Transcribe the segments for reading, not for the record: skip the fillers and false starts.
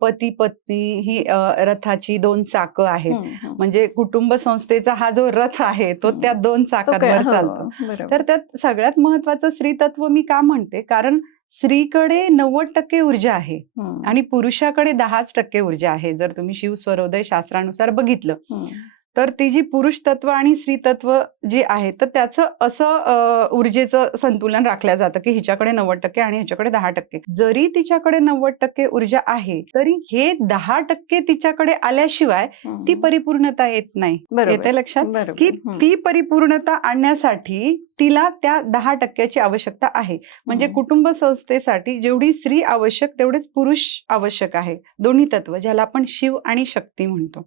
पती पत्नी ही रथाची दोन चाकं आहेत. म्हणजे कुटुंब संस्थेचा हा जो रथ आहे तो त्या दोन चाकांवर चालतो. तर त्यात सगळ्यात महत्वाचं स्त्री तत्व मी का म्हणते, कारण स्त्रीकडे 90% ऊर्जा आहे आणि पुरुषाकडे 10% ऊर्जा आहे. जर तुम्ही शिव स्वरोदय शास्त्रानुसार बघितलं तर ती जी पुरुष तत्व आणि स्त्री तत्व जे आहे तर त्याचं असं ऊर्जेचं संतुलन राखलं जातं की हिच्याकडे 90% आणि ह्याच्याकडे 10%. जरी तिच्याकडे 90% ऊर्जा आहे तरी हे 10% तिच्याकडे आल्याशिवाय ती परिपूर्णता येत नाही. येते लक्षात की ती परिपूर्णता आणण्यासाठी तिला त्या 10%ची आवश्यकता आहे. म्हणजे कुटुंब संस्थेसाठी जेवढी स्त्री आवश्यक तेवढेच पुरुष आवश्यक आहे. दोन्ही तत्व ज्याला आपण शिव आणि शक्ती म्हणतो.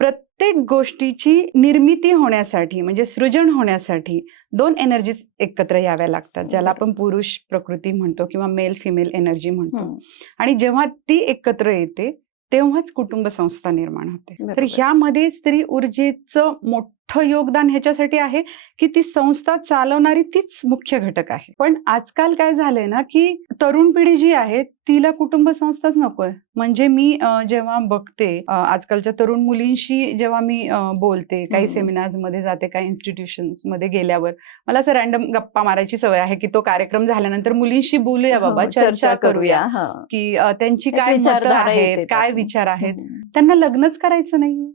प्रत्येक गोष्टीची निर्मिती होण्यासाठी म्हणजे सृजन होण्यासाठी दोन एनर्जीज एकत्र याव्या लागतात, ज्याला आपण पुरुष प्रकृती म्हणतो किंवा मेल फिमेल एनर्जी म्हणतो. आणि जेव्हा ती एकत्र येते तेव्हाच कुटुंब संस्था निर्माण होते. तर ह्यामध्ये स्त्री ऊर्जेचं मोठं योगदान ह्याच्यासाठी आहे की ती संस्था चालवणारी तीच मुख्य घटक आहे. पण आजकाल काय झालंय ना की तरुण पिढी जी आहे तिला कुटुंब संस्थाच नकोय. म्हणजे मी जेव्हा बघते आजकालच्या तरुण मुलींशी जेव्हा मी बोलते, काही सेमिनार्स मध्ये जाते, काही इन्स्टिट्यूशन्स मध्ये गेल्यावर मला असं रॅन्डम गप्पा मारायची सवय आहे की तो कार्यक्रम झाल्यानंतर मुलींशी बोलूया बाबा, चर्चा करूया की त्यांची काय मतं आहेत, काय विचार आहेत. त्यांना लग्नच करायचं नाहीये.